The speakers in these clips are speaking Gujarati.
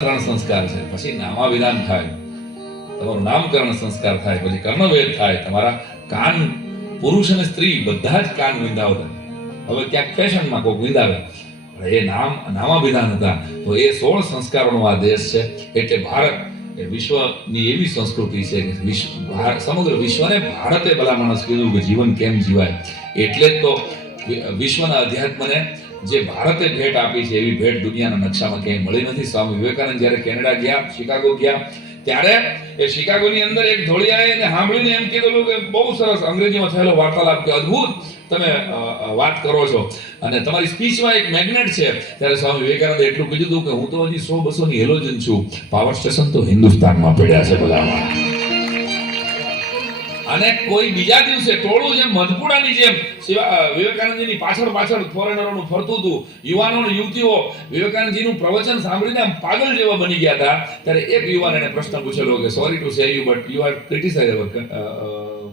સંસ્કાર છે, પછી નામાવિધાન થાય, તમારું નામકરણ સંસ્કાર થાય, પછી કર્મવેદ થાય, તમારા કાન પુરુષ અને સ્ત્રી બધા જ કાન વિંધાવતા. હવે ક્યાંક ફેશનમાં કોઈ વિંધાવે, એ નામાવિધાન હતા. તો એ 16 સંસ્કારોનો આ દેશ છે. એટલે ભારત એ વિશ્વની એવી સંસ્કૃતિ છે કે સમગ્ર વિશ્વને ભારતે ભલા માણસ કીધું કે જીવન કેમ જીવાય. એટલે જ તો વિશ્વના અધ્યાત્મને જે ભારતે ભેટ આપી છે એવી ભેટ દુનિયાના નકશામાં ક્યાંય મળી નથી. સ્વામી વિવેકાનંદ જ્યારે કેનેડા ગયા, શિકાગો ગયા, ત્યારે એ શિકાગોની અંદર એક ધોળિયાએ એને સાંભળીને એમ કીધું કે બહુ સરસ અંગ્રેજીમાં થયેલો વાર્તાલાપ, કે અદ્ભુત તમે વાત કરો છો અને તમારી સ્પીચમાં એક મેગ્નેટ છે. ત્યારે સ્વામી વિવેકાનંદે એટલું કીધું હતું કે હું તો હજી 100-200 ની હેલોજન છું, પાવર સ્ટેશન તો હિન્દુસ્તાનમાં પડ્યા છે બધામાં. અને કોઈ બીજા દિવસે ટોળું જેમ મધપુડાની જેમ વિવેકાનંદજીની પાછળ ફોરેનરોનું ફરતું હતું. યુવાનો અને યુવતીઓ વિવેકાનંદજીનું પ્રવચન સાંભળીને આમ પાગલ જેવા બની ગયા હતા. ત્યારે એક યુવાન એને પ્રશ્ન પૂછેલો કે sorry to say you but you are criticise our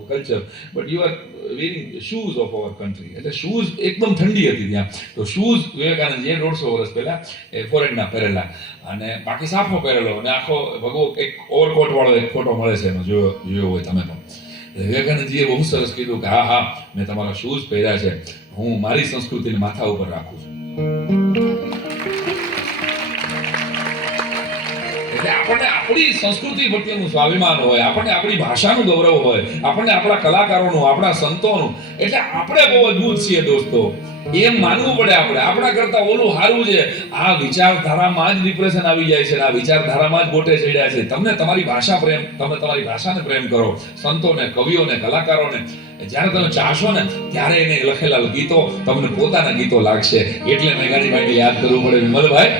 culture but you are wearing shoes of our country. એટલે શૂઝ એકદમ ઠંડી હતી ત્યાં, તો શૂઝ વિવેકાનંદજીએ 150 વર્ષ પહેલા એ ફોરેનના પહેરેલા અને બાકી સાફો પહેરેલો અને આખો ભગવો એક ઓવરકોટ વાળો એક ફોટો મળે છે એનો, જોયો હોય તમે પણ. વિવેકાનંદજીએ બહુ સરસ કીધું કે હા મેં તમારા શૂઝ પહેર્યા છે, હું મારી સંસ્કૃતિને માથા ઉપર રાખું છું. એટલે આપણને આપણી સંસ્કૃતિ પ્રત્યેનું સ્વાભિમાન હોય, આપણને આપણી ભાષાનું ગૌરવ હોય, આપણને આપણા કલાકારોનું, આપણા સંતોનું. એટલે આપણે બહુ અદભુત છીએ દોસ્તો, એમ માનવું પડે. આપણા કરતા ઓલું સારું છે. આ વિચારધારામાં જ ડિપ્રેશન આવી જાય છે, આ વિચારધારામાં જ ગોટે ચડ્યા છે. તમે તમારી ભાષાને પ્રેમ કરો, સંતોને, કવિઓને, કલાકારોને. જ્યારે તમે ચાહશો ને ત્યારે એને લખેલા ગીતો તમને પોતાના ગીતો લાગશે. એટલે મેઘાણીભાઈને યાદ કરવું પડે. વિમલભાઈ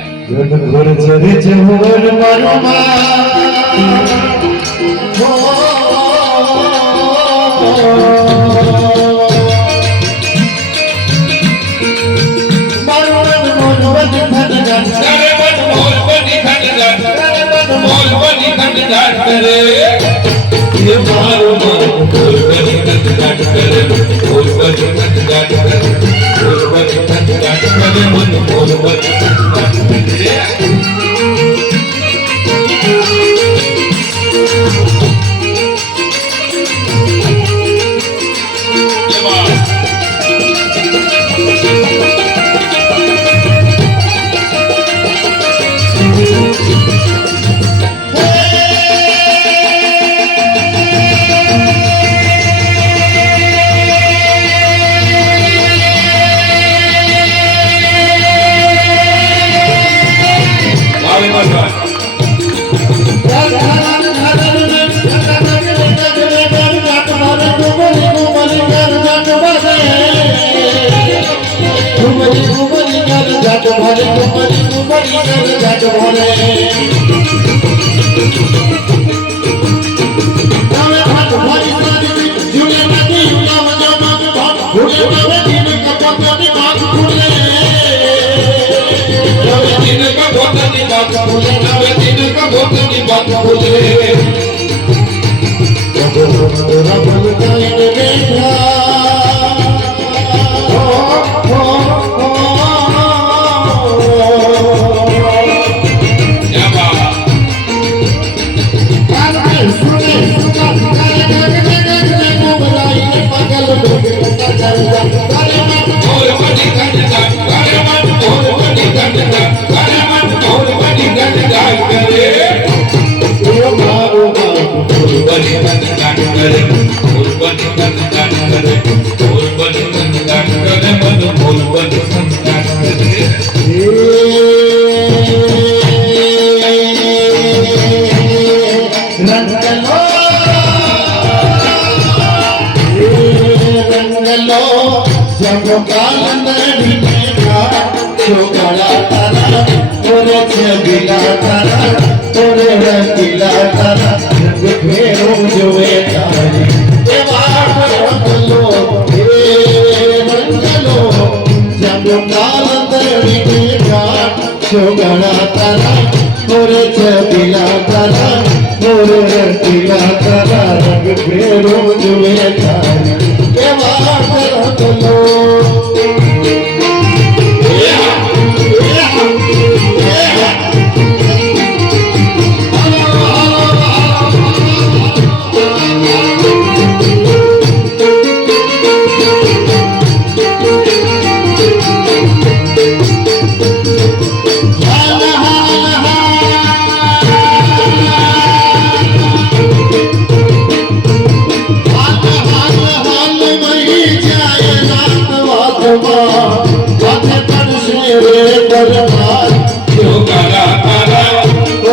જો કાલા કાલા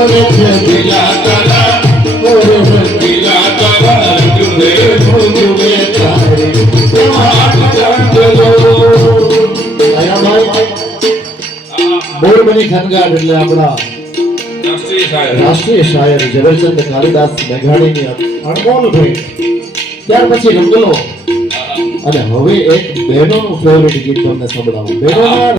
ઓરે છે દિલા કાલા ઓરે દિલા કાલા જુએ જુએ તારે આયા ભાઈ બોરબની ખનગાટ એટલે આપણા રાષ્ટ્રીય શાયર રાષ્ટ્રીય શાયર ઝવેરચંદ કાલિદાસ મેઘાણીની અણમોલ ભેટ. ત્યાર પછી રંગલો અને હવે એક બહેનોનું ફેવરિટ ગીત તમને સંભળાવું. બહેનોના